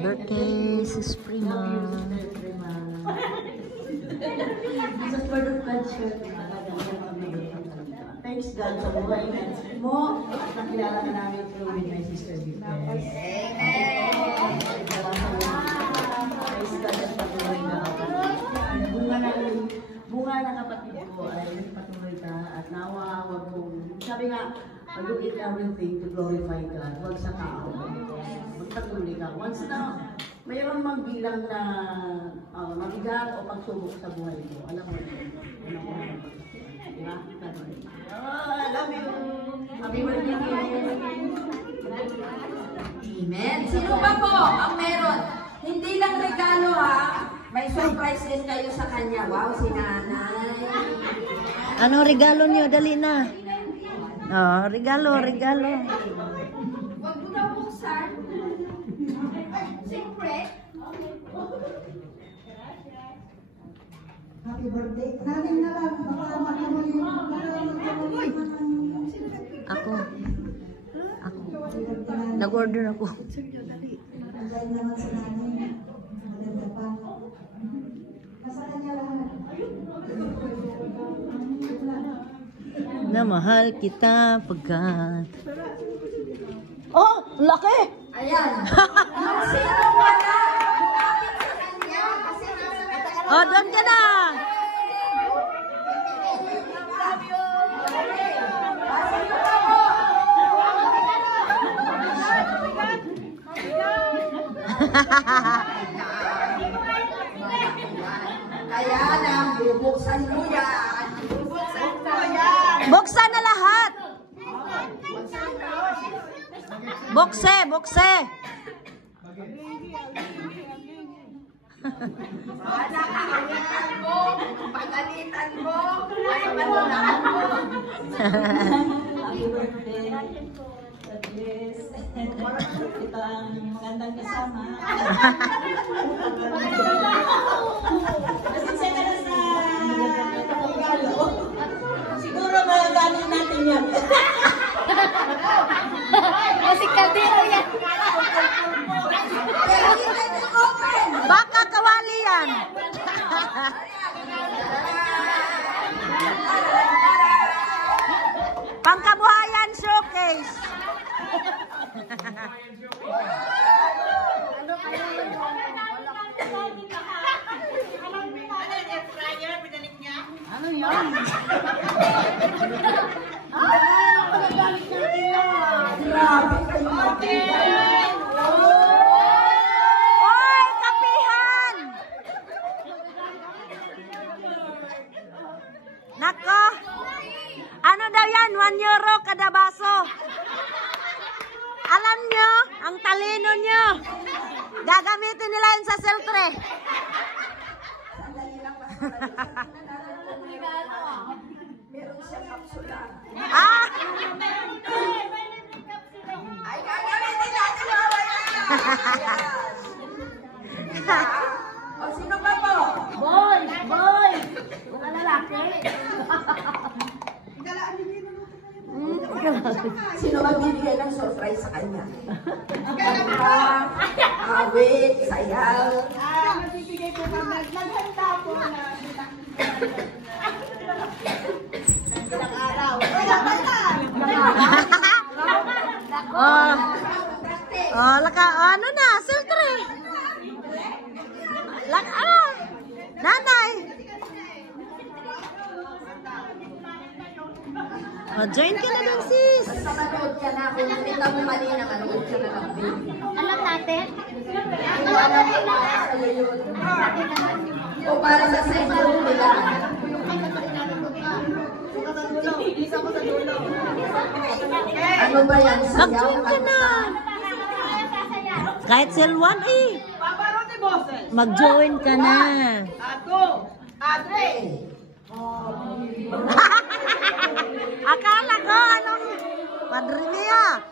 birthday, Sis Prima. Sa product culture, thanks God sa buhay mo at nakilala ka namin through with my sister Vicky. Amen! Thanks God sa buhay na kapatid. Bunga ng kapatid ko ay patuloy ka at nawa, wag mong, sabi nga, do it everything to glorify God, wag sa tao. Magpatuloy ka. Once na mayroon mang bilang na mabigat o pagsubok sa buhay mo, alam mo yun. Diba? I love you. Happy birthday. Amen. Sino ba po ang meron? Hindi lang regalo ha. May surprise din kayo sa kanya. Wow, si nanay. Ano regalo niyo? Dali na. Oh, regalo. Huwag mo daw buksan. Secret. Happy birthday. Nanin na lang. Baka makamali. Ako. Nag-order ako. Anday naman sa nanin. Maganda pa. Nasa kanya lahat. Na mahal kita pagkat. Oh, laki! Ayan. Yung sino wala, bukapin sa kanya kasi nasa kanya. Oh, doon ka na! Kaya lang, bubuksan mo yan. Buksan na lahat! Bukse! Pagalitan mo, ay manulaan mo. Happy birthday. God bless. Kita ang magandang kasama. Pasensya ka na sa regalo. Siguro magagamit natin yan. Si Caldero yan. Baka kawali yan. Pangkabuhayan showcase. Ano yan? Oy, kapihan! Nako! Ano daw yan? 1 euro kada baso. Alam nyo, ang talino nyo. Gagamitin nila yun sa seltre. Meron siya kapsula. Ah! Ay, gagamitin natin mamaya. O, sino ba po? Boy! Mga lalaki. Sino magbibigay ng surprise sa kanya? Kanta, awit, sayaw. Magbibigay ko kami. Naghanda po na. Ilang araw. Ano na, seltre. Nanay. Join ka na dun, sis. Basta manood ka na. Kung nakita mo mali na manood ka na lang, baby. Alam natin? Iwanan mo mga sa'yo yun. O para sa sa'yo nila. Ano ba yan? Mag-join ka na. Kahit selwan eh. Mag-join ka na. Akala ko anong Padre Mia.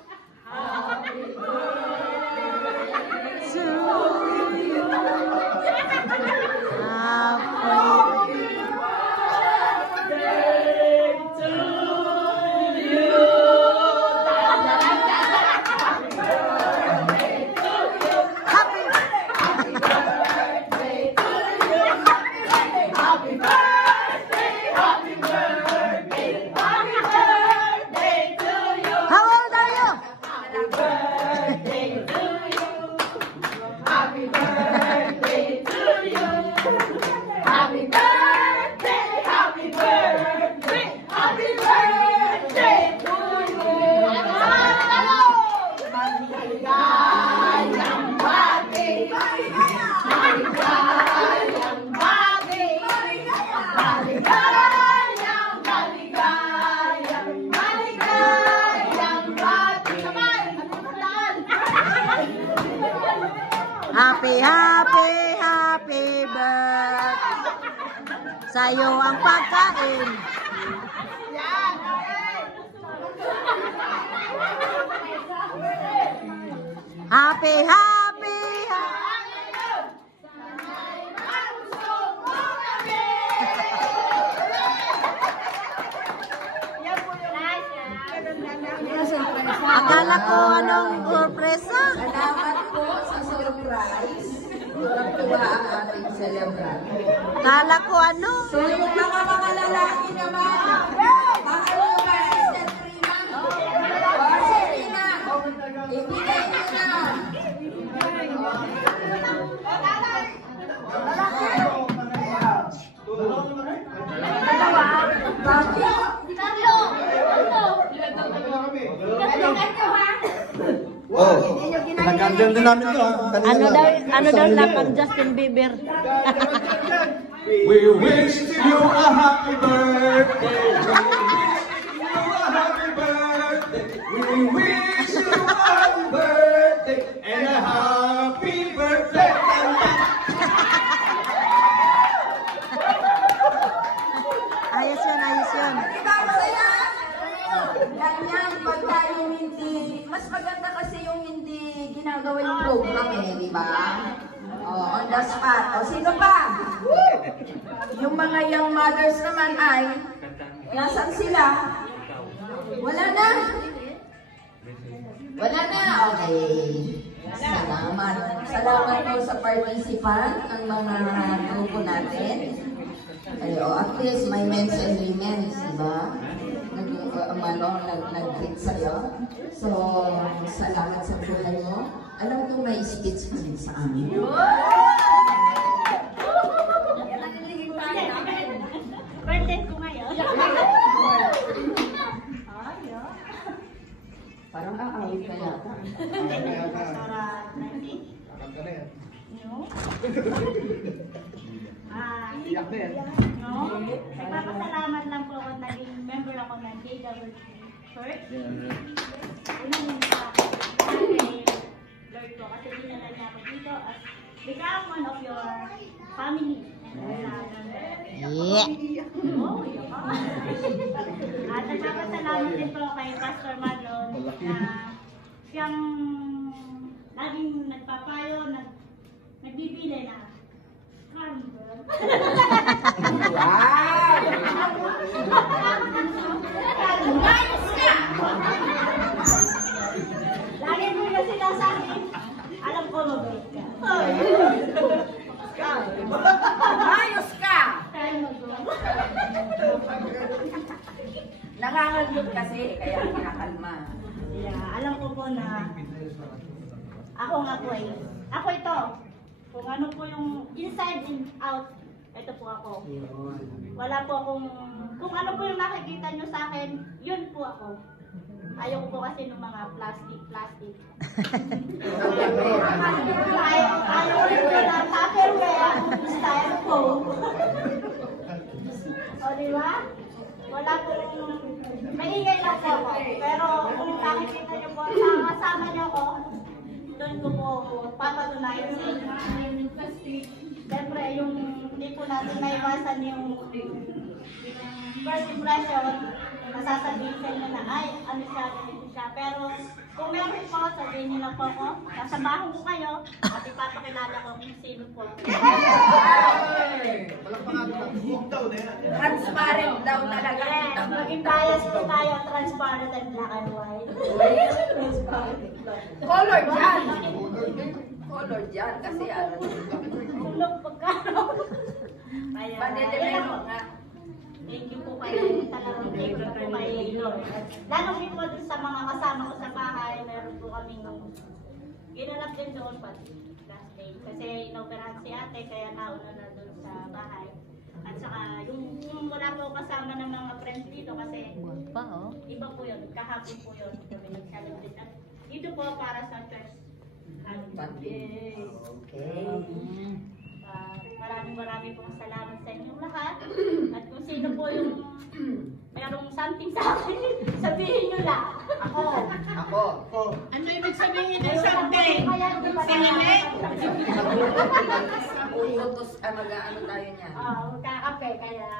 Happy Happy, happy, happy birthday. Sa'yo ang pagkain. Happy, happy, akala ko anong sorpresa. Salamat po sa surprise. Tuwa ang ating celebrant. Akala ko ano. So yung mga lalaki naman, baka nyo ba, Sister Prima? O, Serena, ibigay nyo na. Oh, nag-andyan din namin to ha. Ano daw lapang Justin Bieber. We wish you a happy birthday. We wish you a happy birthday and a happy birthday. Ayos yun, ayos yun. Diba masaya? Ganyan, pagka yung hindi, mas maganda kasi yung hindi ginagawa yung program eh, di ba? On the spot. O, sino pa? Yung mga young mothers naman ay, nasan sila? Wala na? Wala na? Okay. Salamat. Salamat po sa participant, ang mga grupo natin. Ay, at least may men's and women's, di ba? Nag-greet sa'yo. So, salamat sa buhay mo. Alam ko may speech ka rin sa amin. Birthday ko ngayon. Parang aawit ka yata. Nagpapasalamat lang po ako naging member ako ng JW Church. Unang sa kay Lord ko kasi dinala niya ako dito at become one of your family. Yeah. At nagpapasalamat din po kay Pastor Marlon na siyang laging nagpapayo, nagbibili na candle. Lagi mo na sinasabi, alam ko mabait ka. Ayos ka! Kaya mag-go. Nangangalyot kasi, kaya kinakalma. Yeah, alam ko po na ako nga po ay, ako ito. Kung ano po yung inside and out, ito po ako. Wala po akong, kung ano po yung nakikita nyo sa akin, yun po ako. Ayaw ko po kasi ng mga plastic. Ayaw rin ko na Tupperware, styrofoam. O diba? Wala po, maingay lang po ako. Pero kung nakikita nyo po, kasama nyo ako, doon ko po papatunayan sa inyo. Siyempre, yung hindi po natin maiwasan yung first impression, masasabihin sa inyo na, ay, ano siya, ganito siya. Pero kung meron po, sabihin niyo lang po ako, sasabahan ko kayo, at ipapakilala ko kung sino po. Transparent daw talaga. Yes, maging bias po tayo, transparent and black and white. Color dyan. Color dyan kasi ano. Tulog pagkano. Kaya, Padedemay mo nga. thank you po kayo. Talagang thank you po kay Lord. Lalo din po dun sa mga kasama ko sa bahay, meron po kaming ginanap din doon pa last day. Kasi inaoperahan si ate, kaya nauna na doon sa bahay. At saka yung wala po kasama ng mga friends dito kasi Pa, oh. iba po yun, kahapon po yun. Kami nag-celebrate. At dito po para sa church. Okay. Maraming pong salamat sa inyong lahat. At kung sino po yung mayroong something sa akin, sabihin nyo lang. Ako. Ako. Ano ibig sabihin ng something? Kaya, di ba, Sinilip? Utos, mag-ano tayo niyan. Magkakape, kaya...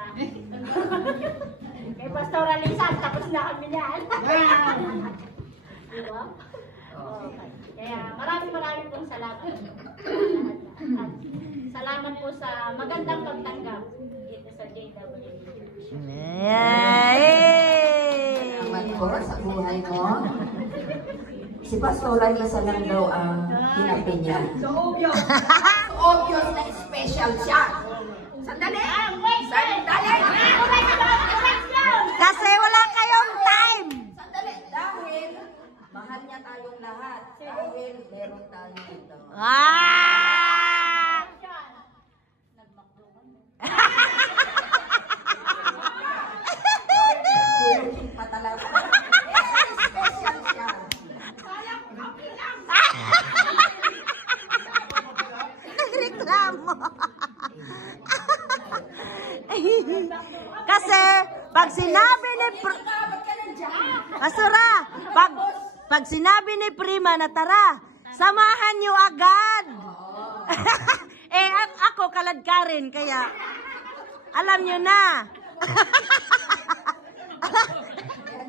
Kay Pastor Alisan, tapos na kami niyan. Diba? Okay. Kaya maraming pong salamat. At salamat po sa magandang pagtanggap dito sa JWA. Yay! Salamat po sa buhay mo. Si Pastora Lisa lang daw ang hinapi niya. So obvious na special siya. Sandali! Sandali! Kasi wala kayong time. Sandali! Dahil mahal niya tayong lahat. Dahil meron tayo ito. Ah! Sinukin pa talaga. Special siya. Nagreklamo. Kasi pag sinabi ni Pastora, pag sinabi ni Prima na tara, samahan niyo agad. Ako kaladkarin kaya alam niyo na.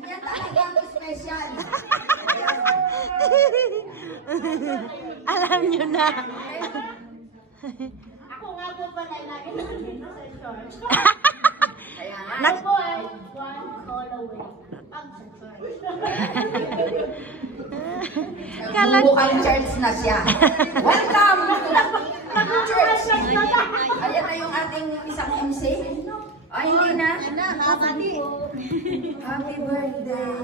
Yan talaga ang special. Alam niyo na. Ako nga po pala lagi nandito sa church. Kaya nga. Ako po ay one call away. Pag sa church. Bukang church na siya. Welcome to the church. Ayan na yung ating isang MC. Ay, hindi na. Happy birthday.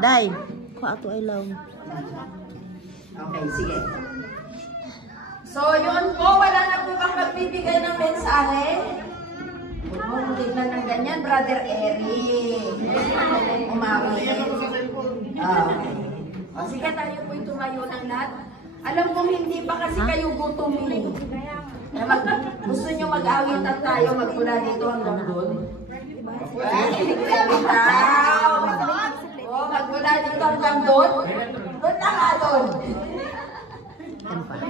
Day, ko ato ay law. Okay, sige. So, yun po. Wala na po bang magbibigay ng mensahe? Huwag mo tignan ng ganyan, Brother Eric. Umawit. Okay. O, sige, tayo po'y tumayo ng lahat. Alam kong hindi pa kasi kayo gutom eh. Gusto nyo mag-awitan tayo, magmula dito hanggang doon? O, magmula dito hanggang doon? Doon na nga doon. Okay.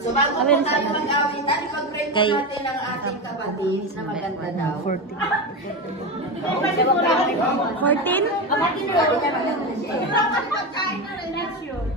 So bago po tayo mag-awitan, mag-pray po natin ang ating kapatid na maganda daw. 14? Sabi niya maganda siya. Pagkain na rin, that's yun.